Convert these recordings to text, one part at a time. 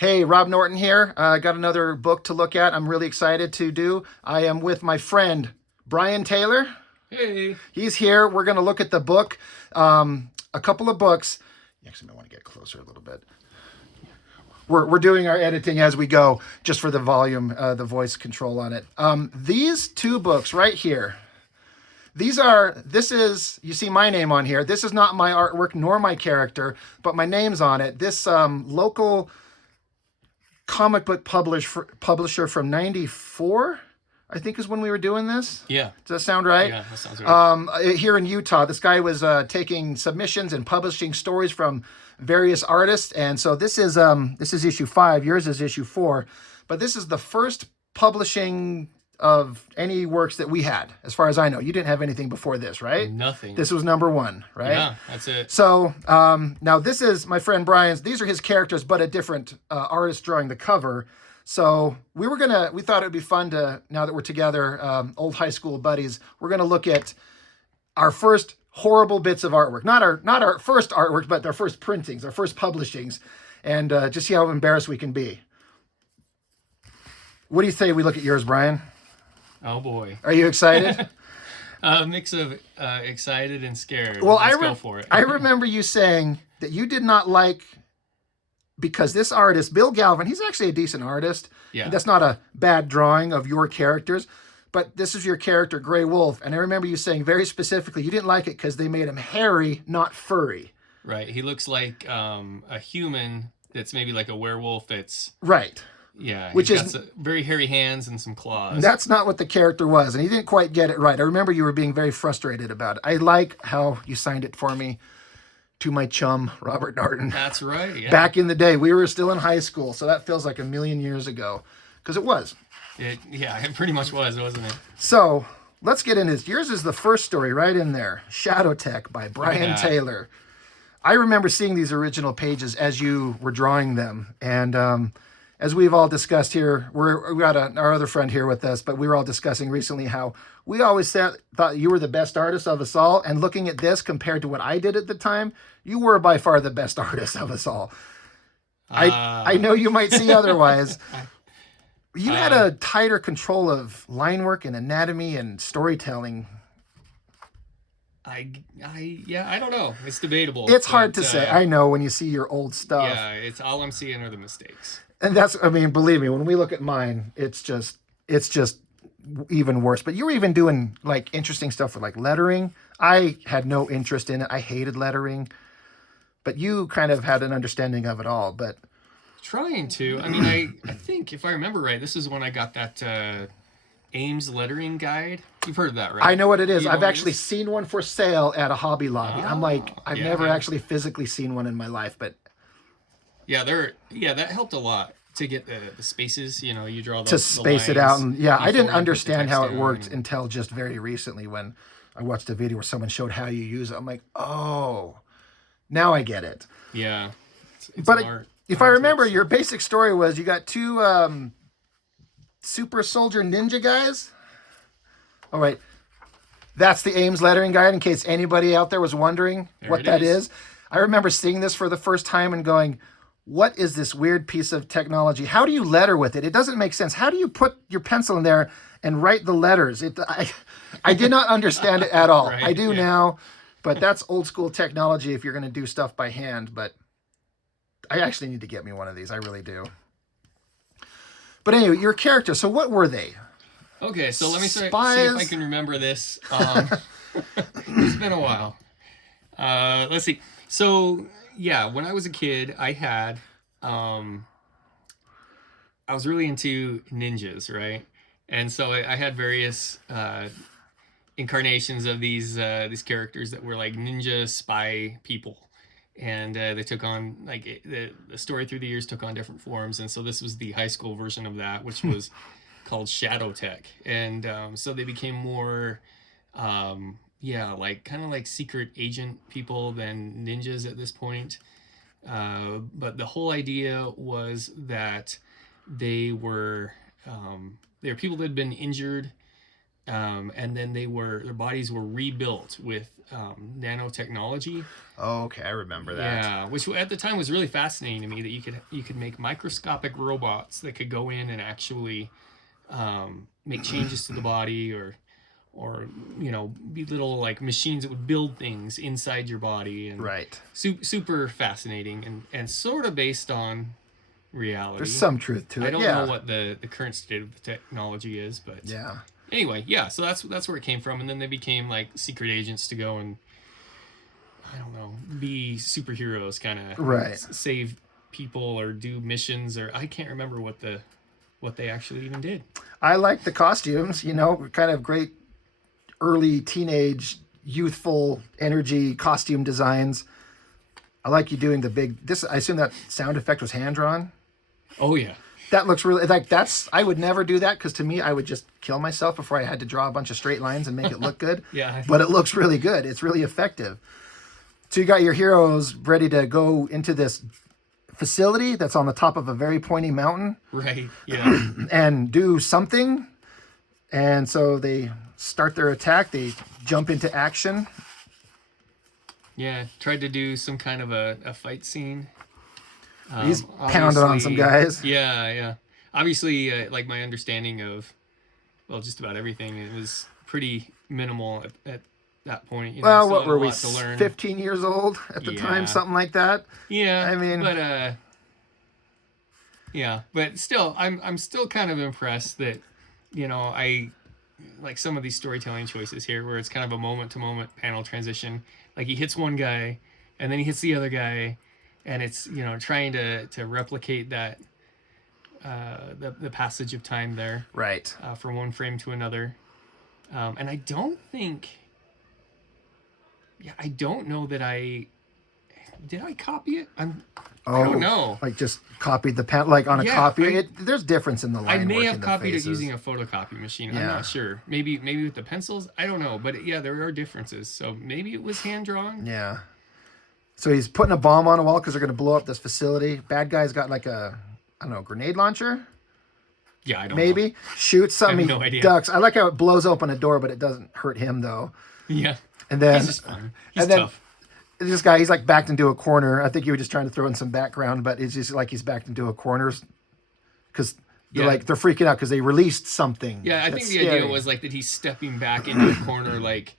Hey, Rob Norton here. I got another book to look at. I'm really excited to do. I am with my friend Brian Taylor. Hey. He's here. We're going to look at the book, a couple of books. You actually might want to get closer a little bit. We're doing our editing as we go, just for the volume, the voice control on it. These two books right here. This is, you see my name on here. This is not my artwork nor my character, but my name's on it. This local comic book publisher from '94, I think, is when we were doing this. Yeah. Does that sound right? Yeah, that sounds right. Here in Utah, this guy was taking submissions and publishing stories from various artists, and so this is issue 5. Yours is issue 4, but this is the first publishing of any works that we had, as far as I know. You didn't have anything before this, right? Nothing. This was number 1, right? Yeah, that's it. So now this is my friend Brian's. These are his characters, but a different artist drawing the cover. So we thought it would be fun to, now that we're together, old high school buddies, we're gonna look at our first horrible bits of artwork. Not our first artwork, but our first printings, our first publishings, and just see how embarrassed we can be. What do you say we look at yours, Brian? Oh boy. Are you excited? A mix of excited and scared. Well, Let's go for it. I remember you saying that you did not like, because this artist, Bill Galvin, he's actually a decent artist. Yeah. And that's not a bad drawing of your characters, but this is your character, Grey Wolf. And I remember you saying very specifically you didn't like it because they made him hairy, not furry. Right. He looks like a human that's maybe like a werewolf that's... Right. Yeah. Which he's is... got very hairy hands and some claws. That's not what the character was, and he didn't quite get it right. I remember you were being very frustrated about it. I like how you signed it for me to my chum, Robert Norton. That's right, yeah. Back in the day. We were still in high school, so that feels like a million years ago. Because it was. It pretty much was, wasn't it? So, let's get into this. Yours is the first story right in there. Shadow Tech by Brian Taylor. I remember seeing these original pages as you were drawing them. And as we've all discussed here, we got our other friend here with us, but we were all discussing recently how we always thought you were the best artist of us all. And looking at this compared to what I did at the time, you were by far the best artist of us all. I know you might see otherwise. You had a tighter control of line work and anatomy and storytelling. I don't know. It's debatable. It's hard to say. I know when you see your old stuff. Yeah, it's all I'm seeing are the mistakes. And believe me, when we look at mine, it's just even worse. But you were even doing like interesting stuff with like lettering. I had no interest in it. I hated lettering. But you kind of had an understanding of it all. But trying to. I mean, I think if I remember right, this is when I got that Ames lettering guide. You've heard of that, right? I know what it is. You know I've what it actually is? seen one for sale at a Hobby Lobby. I'm like, I've yeah, never yeah. actually physically seen one in my life, but Yeah, that helped a lot to get the spaces. You know, you draw to space it out. And yeah, I didn't before you put the understand text how it down worked and- until just very recently when I watched a video where someone showed how you use it. I'm like, oh, now I get it. Yeah, it's But an art. if I remember, your basic story was you got two super soldier ninja guys. All right. That's the Ames lettering guide, in case anybody out there was wondering what that is. I remember seeing this for the first time and going, what is this weird piece of technology? How do you letter with it? It doesn't make sense. How do you put your pencil in there and write the letters? I did not understand it at all. Right, I do yeah. now, but that's old school technology if you're going to do stuff by hand. But I actually need to get me one of these. I really do. But anyway, your character. So what were they? Okay, so let me see if Spies. I can remember this. It's been a while. Let's see. So yeah, when I was a kid, I was really into ninjas, right? And so I had various incarnations of these characters that were like ninja spy people, and they took on like the story through the years took on different forms, and so this was the high school version of that, which was called Shadow Tech, and so they became more like kind of like secret agent people than ninjas at this point. But the whole idea was that they were people that had been injured and then their bodies were rebuilt with nanotechnology. Oh, okay, I remember that. Yeah, which at the time was really fascinating to me, that you could make microscopic robots that could go in and actually make changes to the body, or be little like machines that would build things inside your body, and Right. super fascinating, and sort of based on reality. There's some truth to it. I don't yeah. know what the current state of the technology is, but Yeah. anyway, yeah. So that's where it came from, and then they became like secret agents to go and, I don't know, be superheroes, kind of Right. save people or do missions, or I can't remember what they actually even did. I like the costumes, kind of great early teenage, youthful energy costume designs. I like you doing I assume that sound effect was hand drawn. Oh yeah. That looks really I would never do that, because to me, I would just kill myself before I had to draw a bunch of straight lines and make it look good. Yeah. But it looks really good. It's really effective. So you got your heroes ready to go into this facility that's on the top of a very pointy mountain Right. Yeah. and do something. And so they start their attack. They jump into action. Yeah. Tried to do some kind of a fight scene. He's pounding on some Obviously- guys. Yeah, yeah. Obviously, like my understanding of, well, just about everything, it was pretty minimal at that point. Well, still what had were a we, lot to learn. 15 years old at the time, Yeah. something like that? Yeah, I mean- but yeah, but still, I'm still kind of impressed that, I like some of these storytelling choices here, where it's kind of a moment to moment panel transition. Like he hits one guy, and then he hits the other guy, and it's trying to replicate that the passage of time there, Right. from one frame to another, and I don't know that did I copy it. I don't know. Like just copied the pen, like on a Yeah, copy. There's difference in the line I may work have in the copied it faces. using a photocopy machine. I'm Yeah. not sure. Maybe with the pencils. I don't know. But yeah, there are differences. So maybe it was hand drawn. Yeah. So he's putting a bomb on a wall because they're going to blow up this facility. Bad guy's got like a, I don't know, grenade launcher? Yeah, I don't Maybe. Shoots something, no he idea. ducks. I like how it blows open a door, but it doesn't hurt him though. know. Yeah. And then He's just fun. He's and then- tough. this guy, he's like backed into a corner. I think you were just trying to throw in some background, but it's just like he's backed into a corner because Yeah. they're freaking out because they released something. Yeah, I think that's the scary. idea was like that he's stepping back into a corner, like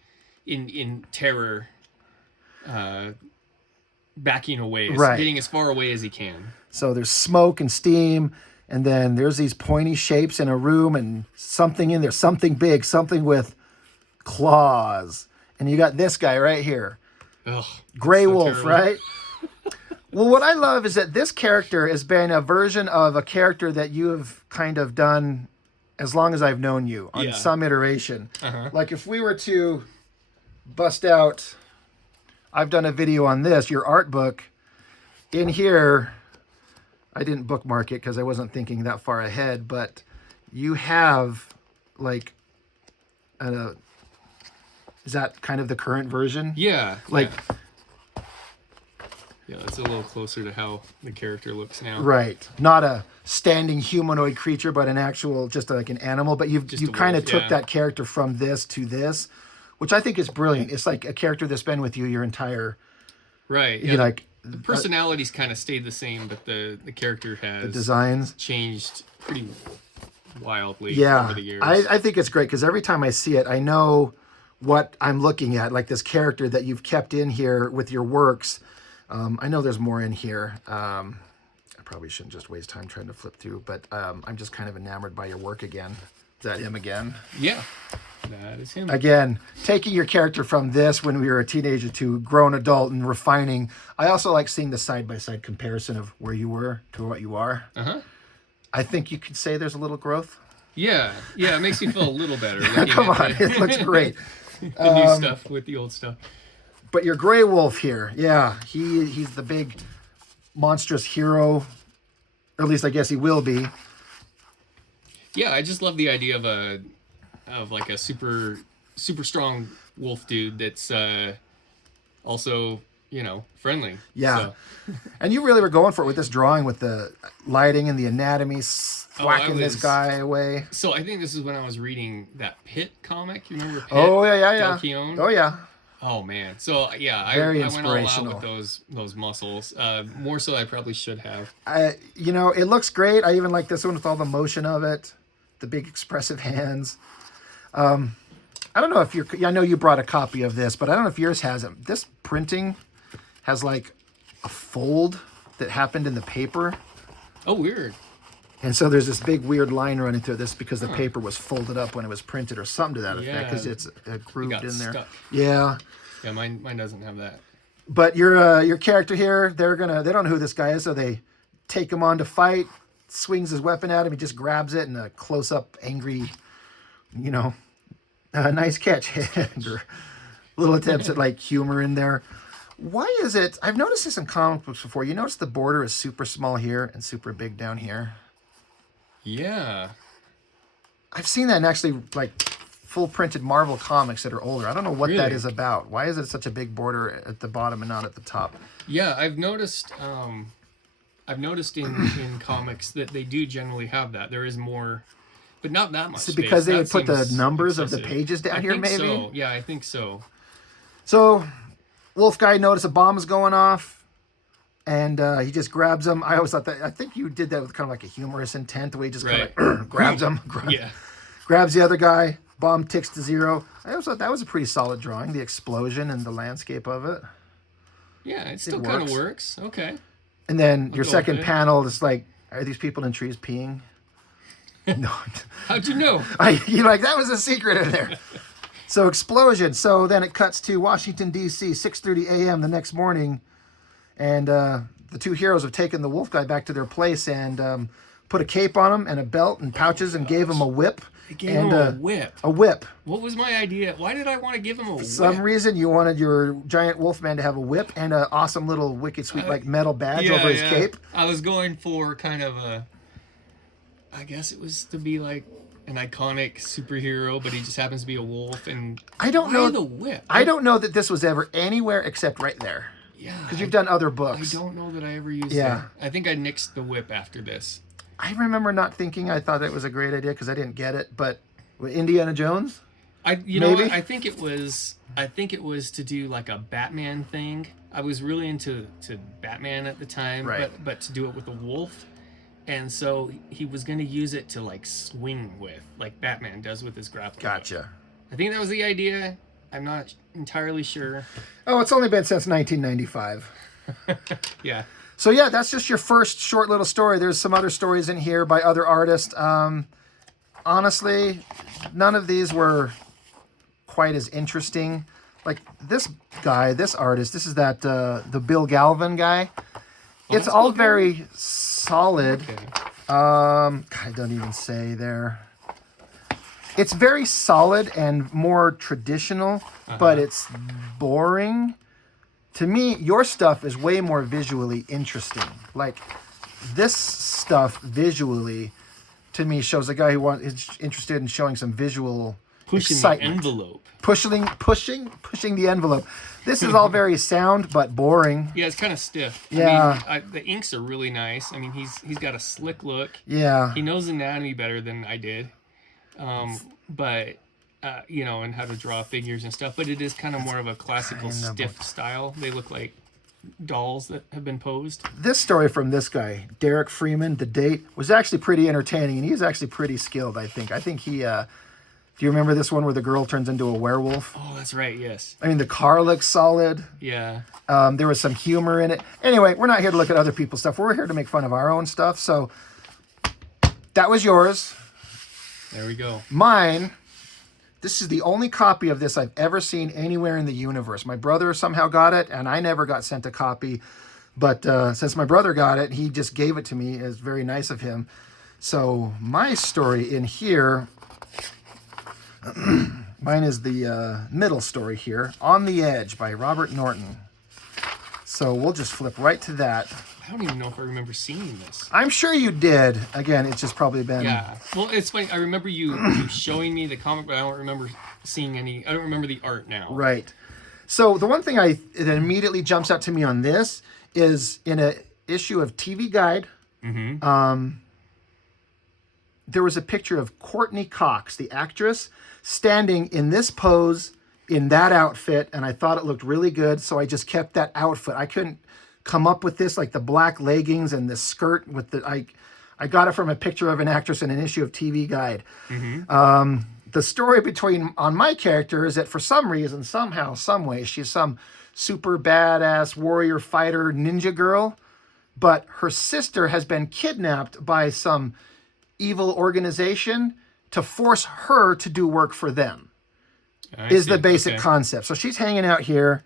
in terror, backing away, Right. getting as far away as he can. So there's smoke and steam, and then there's these pointy shapes in a room, and something in there, something big, something with claws. And you got this guy right here, Ugh, Grey so Wolf, terrible. right? Well, what I love is that this character has been a version of a character that you have kind of done as long as I've known you on Yeah. some iteration. Uh-huh. Like if we were to bust out, I've done a video on this, your art book. In here, I didn't bookmark it because I wasn't thinking that far ahead, but you have like is that kind of the current version? Yeah. Like, yeah, that's a little closer to how the character looks now. right. Not a standing humanoid creature, but an actual, just like an animal. But you Just a kind of wolf, took yeah. that character from this to this, which I think is brilliant. It's like a character that's been with you your entire, Right. you Yeah. like, The personalities kind of stayed the same, but the character has designs. changed pretty wildly Yeah, over the years. I think it's great because every time I see it, I know what I'm looking at, like this character that you've kept in here with your works. I know there's more in here. I probably shouldn't just waste time trying to flip through, but I'm just kind of enamored by your work again. Is that him again? Yeah, that is him. Again, taking your character from this when we were a teenager to grown adult and refining. I also like seeing the side-by-side comparison of where you were to what you are. Uh-huh. I think you could say there's a little growth. Yeah, it makes me feel a little better. looking Come at on, it looks great. the new stuff with the old stuff. But your Grey Wolf here, yeah, he's the big monstrous hero, or at least I guess he will be. Yeah, I just love the idea of like a super strong wolf dude that's also friendly. Yeah. So, And you really were going for it with this drawing, with the lighting and the anatomy, whacking this was- guy away. so I think this is when I was reading that Pitt comic. You remember Pitt? Oh yeah, Del Keown? Oh yeah. Oh man. So yeah, I Very went all out inspirational. with those muscles. More so I probably should have. It looks great. I even like this one with all the motion of it, the big expressive hands. I don't know if I know you brought a copy of this, but I don't know if yours has it. This printing has like a fold that happened in the paper. Oh, weird. And so there's this big weird line running through this because the paper was folded up when it was printed or something to that effect, because Yeah. it's grooved got in there. stuck. Yeah. Yeah, mine doesn't have that. But your character here, they don't know who this guy is, so they take him on to fight, swings his weapon at him, he just grabs it, and a close up angry, nice catch. Or little attempts at like humor in there. Why is it, I've noticed this in comic books before, you notice the border is super small here and super big down here? Yeah. I've seen that in actually like full printed Marvel comics that are older. I don't know what that Really? is about. Why is it such a big border at the bottom and not at the top? Yeah, I've noticed in comics that they do generally have that. There is more, but not that much. Is it because they That would put the seems numbers of the excessive. pages down I here, think maybe? So. Yeah, I think so. So, Wolf guy noticed a bomb is going off, and he just grabs him. I always thought that, I think you did that with kind of like a humorous intent, the way he just kind of grabs him, Yeah. grabs the other guy, bomb ticks to zero. I always thought that was a pretty solid drawing, the explosion and the landscape of it. Yeah, it still kind of works. works. Okay. And then your go second with it. panel is like, are these people in trees peeing? No. How'd you know? You're like, that was a secret in there. So explosion. So then it cuts to Washington, D.C., 6:30 a.m. the next morning. And the two heroes have taken the wolf guy back to their place and put a cape on him and a belt and pouches and gave him a whip. They gave him a whip. A whip. What was my idea? Why did I want to give him a For some whip? reason, you wanted your giant wolf man to have a whip and an awesome little wicked sweet like metal badge over his cape. I was going for kind of I guess it was to be like an iconic superhero, but he just happens to be a wolf. And I don't why know. the whip. I don't know that this was ever anywhere except right there. Yeah, Because you've done other I books. don't know that I ever used Yeah. that. I think I nixed the whip after this. I remember not thinking I thought it was a great idea because I didn't get it. But with Indiana Jones? You know Maybe? what? I think it was to do like a Batman thing. I was really into Batman at the time, Right. but to do it with a wolf. And so he was going to use it to like swing with, like Batman does with his grappling hook. Gotcha. I think that was the idea. I'm not entirely sure. Oh, it's only been since 1995. Yeah. So yeah, that's just your first short little story. There's some other stories in here by other artists. Honestly, none of these were quite as interesting. Like this guy, this artist, this is that the Bill Galvin guy. It's that's all Bill Galvin? very solid. Okay. I don't even say there. It's very solid and more traditional, but it's boring. To me, your stuff is way more visually interesting. Like this stuff visually, to me, shows a guy who is interested in showing some visual Pushing the excitement. envelope. Pushing the envelope. This is all very sound but boring. Yeah, it's kind of stiff. Yeah. I mean, the inks are really nice. I mean, he's got a slick look. Yeah. He knows anatomy better than I did. But and how to draw figures and stuff. But it is kind of more of a classical kind of stiff style. They look like dolls that have been posed. This story from this guy, Derek Freeman, The Date, was actually pretty entertaining, and he's actually pretty skilled, I think. I think he, do you remember this one where the girl turns into a werewolf? Oh, that's right. Yes. I mean, the car looks solid. Yeah. There was some humor in it. Anyway, we're not here to look at other people's stuff. We're here to make fun of our own stuff. So that was yours. There we go. Mine, this is the only copy of this I've ever seen anywhere in the universe. My brother somehow got it, and I never got sent a copy. But since my brother got it, he just gave it to me. It's very nice of him. So my story in here, mine is the middle story here, On the Edge by Robert Norton. So we'll just flip right to that. I don't even know if I remember seeing this. I'm sure you did. Again, it's just probably been... Yeah. Well, it's funny. I remember you showing me the comic, but I don't remember seeing any. I don't remember the art now. Right. So the one thing that immediately jumps out to me on this is in a issue of TV Guide. There was a picture of Courtney Cox, the actress, standing in this pose in that outfit, and I thought it looked really good, so I just kept that outfit. I couldn't come up with this, like the black leggings and the skirt with the I got it from a picture of an actress in an issue of TV Guide. The story on my character is that for some reason, somehow, some way, she's some super badass warrior fighter ninja girl, but her sister has been kidnapped by some evil organization to force her to do work for them. Is the basic concept. So she's hanging out here,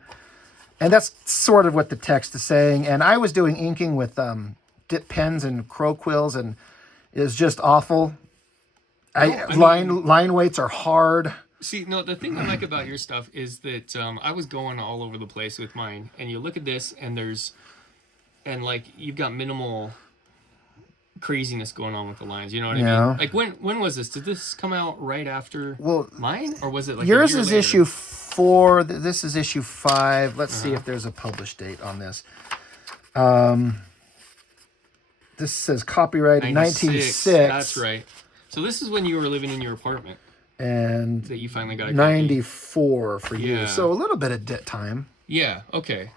and that's sort of what the text is saying. And I was doing inking with dip pens and crow quills, and it was just awful. Line weights are hard. See, no, the thing I like about your stuff is that I was going all over the place with mine, and you look at this, and like you've got minimal craziness going on with the lines. You know what I mean? Like when was this? Did this come out right after mine, or was it like yours a year is later? issue 4? This is issue 5. Let's see if there's a published date on this. This says copyrighted 1996. That's right. So this is when you were living in your apartment, and that you finally got a 94 for you. Yeah. So a little bit of time. Yeah. Okay.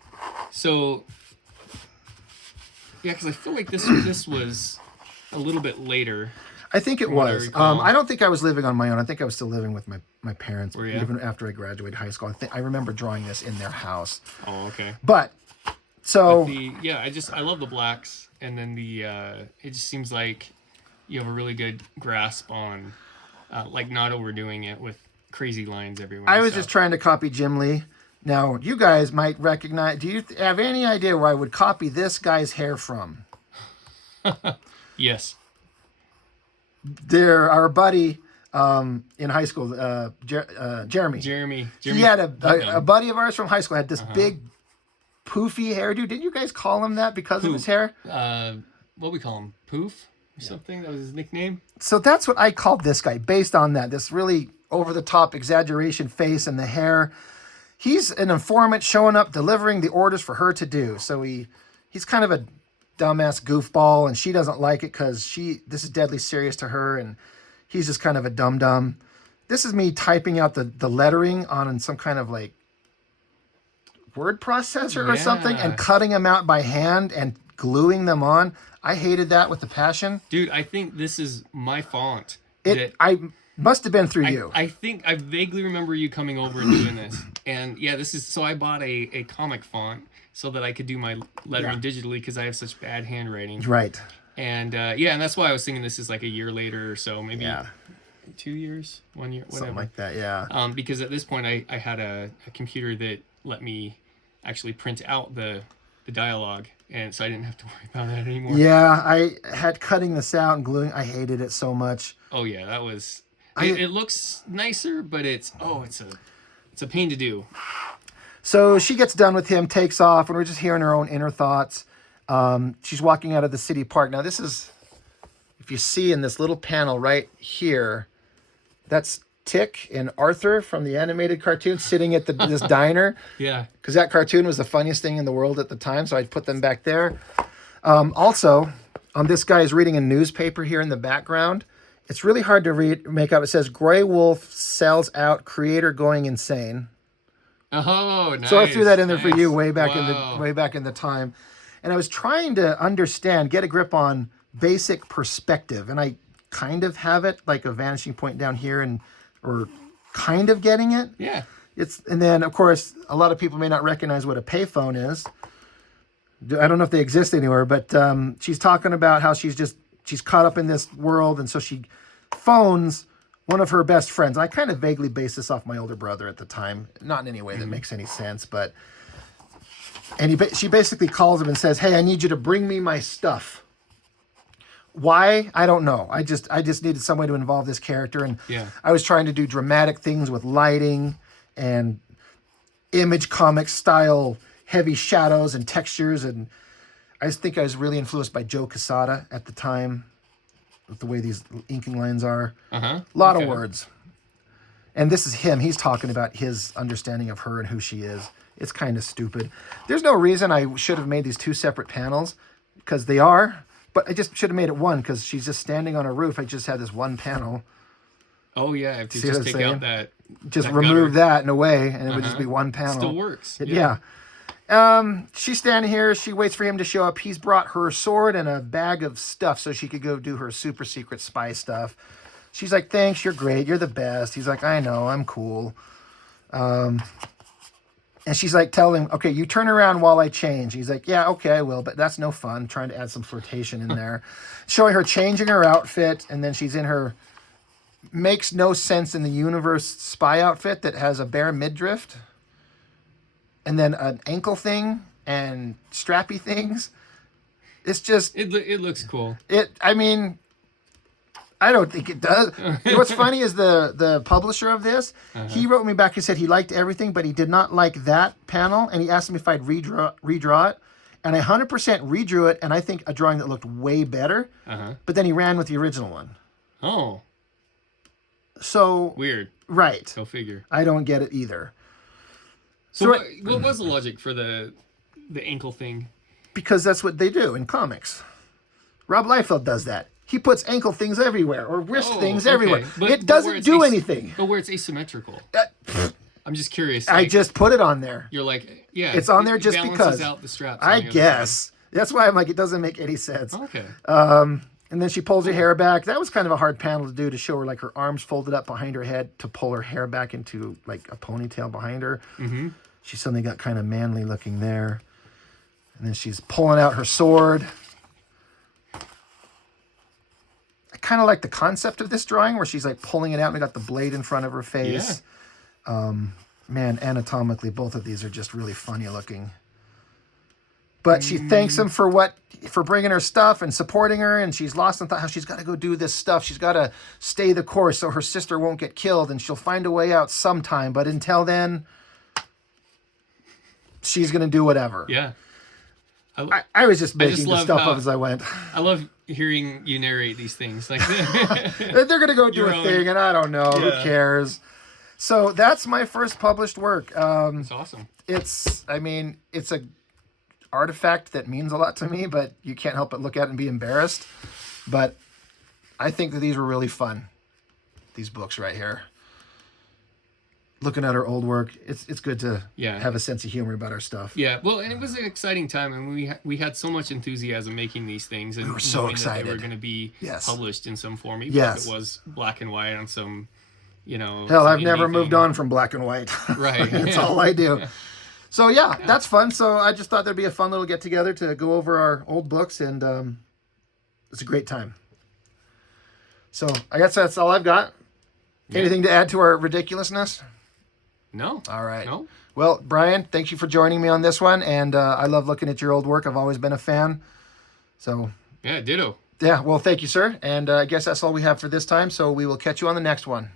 So yeah, because I feel like this was a little bit later. I think it was. I don't think I was living on my own. I think I was still living with my parents, even after I graduated high school. I remember drawing this in their house. Oh, okay. But so I love the blacks, and then it just seems like you have a really good grasp on like not overdoing it with crazy lines everywhere. I was just trying to copy Jim Lee. Now, you guys might recognize. Do you have any idea where I would copy this guy's hair from? Yes. Our buddy in high school, Jeremy. Jeremy. He had a buddy of ours from high school had this big poofy hairdo. Didn't you guys call him that because of his hair? What we call him? Poof or something? That was his nickname? So that's what I called this guy based on that. This really over-the-top exaggeration face and the hair. He's an informant showing up, delivering the orders for her to do. So he's kind of a dumbass goofball, and she doesn't like it because this is deadly serious to her, and he's just kind of a dum-dum. This is me typing out the lettering on some kind of like word processor or something and cutting them out by hand and gluing them on. I hated that with a passion. Dude, I think this is my font. I must have been through you. I think I vaguely remember you coming over and doing this. And yeah, so I bought a comic font so that I could do my lettering digitally because I have such bad handwriting. Right. And and that's why I was thinking this is like a year later or so, maybe 2 years, 1 year, whatever. Something like that, yeah. Because at this point I had a computer that let me actually print out the dialogue, and so I didn't have to worry about that anymore. Yeah, I had cutting this out and gluing. I hated it so much. Oh yeah, that was. It looks nicer, but it's a pain to do. So she gets done with him, takes off, and we're just hearing her own inner thoughts. She's walking out of the city park. Now this is, if you see in this little panel right here, that's Tick and Arthur from the animated cartoon sitting at this diner. Yeah. Because that cartoon was the funniest thing in the world at the time, so I put them back there. Also, this guy is reading a newspaper here in the background. It's really hard to make out. It says, Grey Wolf sells out, creator going insane. Oh, nice. So I threw that in there for you way back in the time. And I was trying to get a grip on basic perspective. And I kind of have it, like a vanishing point down here, or kind of getting it. Yeah. And then, of course, a lot of people may not recognize what a payphone is. I don't know if they exist anywhere, but she's talking about how she's caught up in this world, and so she phones one of her best friends. I kind of vaguely based this off my older brother at the time, not in any way that makes any sense, but she basically calls him and says, "Hey, I need you to bring me my stuff." Why? I don't know. I just needed some way to involve this character, and I was trying to do dramatic things with lighting and image comic style heavy shadows and textures, and I just think I was really influenced by Joe Quesada at the time, with the way these inking lines are. A lot of words. And this is him. He's talking about his understanding of her and who she is. It's kind of stupid. There's no reason I should have made these two separate panels, because they are. But I just should have made it one, because she's just standing on a roof. I just had this one panel. Oh yeah, if you See what just I'm take saying? out that. Just that remove gutter. that in a way, and it would just be one panel. Still works. Yeah. She's standing here. She waits for him to show up. He's brought her sword and a bag of stuff so she could go do her super secret spy stuff. She's like, thanks, you're great. You're the best. He's like, I know, I'm cool. And she's like, telling him, okay, you turn around while I change. He's like, yeah, okay, I will, but that's no fun. Trying to add some flirtation in there. Showing her changing her outfit, and then she's in her makes no sense in the universe spy outfit that has a bare midriff and then an ankle thing and strappy things. It's just It looks cool. I mean, I don't think it does. You know what's funny is the publisher of this, he wrote me back. He said he liked everything, but he did not like that panel, and he asked me if I'd redraw it, and I 100% redrew it, and I think a drawing that looked way better. But then he ran with the original one. Oh, So weird. right, Go figure. I don't get it either. So what was the logic for the ankle thing? Because that's what they do in comics. Rob Liefeld does that. He puts ankle things everywhere or wrist things okay. everywhere. But It where doesn't it's do anything. But where it's asymmetrical. I'm just curious. I like, just put it on there. You're like, yeah. It's on there it just balances because. out the straps I on the other guess. That's why I'm like, it doesn't make any sense. side. Okay. And then she pulls her hair back. That was kind of a hard panel to do, to show her like her arms folded up behind her head to pull her hair back into like a ponytail behind her. Mm-hmm. She suddenly got kind of manly looking there. And then she's pulling out her sword. I kind of like the concept of this drawing where she's like pulling it out and we got the blade in front of her face. Man, anatomically, both of these are just really funny looking. But she thanks him for bringing her stuff and supporting her, and she's lost in thought how she's got to go do this stuff. She's got to stay the course so her sister won't get killed, and she'll find a way out sometime. But until then, she's going to do whatever. Yeah. I was just making the love stuff how- up as I went. I love hearing you narrate these things. Like, They're going to go do Your a own- thing, and I don't know. Who Yeah. cares? So that's my first published work. it's awesome. It's a artifact that means a lot to me, but you can't help but look at it and be embarrassed. But I think that these were really fun. These books right here. Looking at our old work, it's good to have a sense of humor about our stuff. Yeah, well, and it was an exciting time, and we had so much enthusiasm making these things, and We were so knowing excited. that they were going to be Yes. published in some form, even Yes. if it was black and white on some, Hell, some I've indie never moved thing. on from black and white. Right. That's all I do. So yeah, that's fun. So I just thought there'd be a fun little get together to go over our old books, and it's a great time. So I guess that's all I've got. Anything to add to our ridiculousness? No. All right. No. Well, Brian, thank you for joining me on this one, and I love looking at your old work. I've always been a fan. So Yeah, ditto. yeah, well, thank you, sir. And I guess that's all we have for this time. So we will catch you on the next one.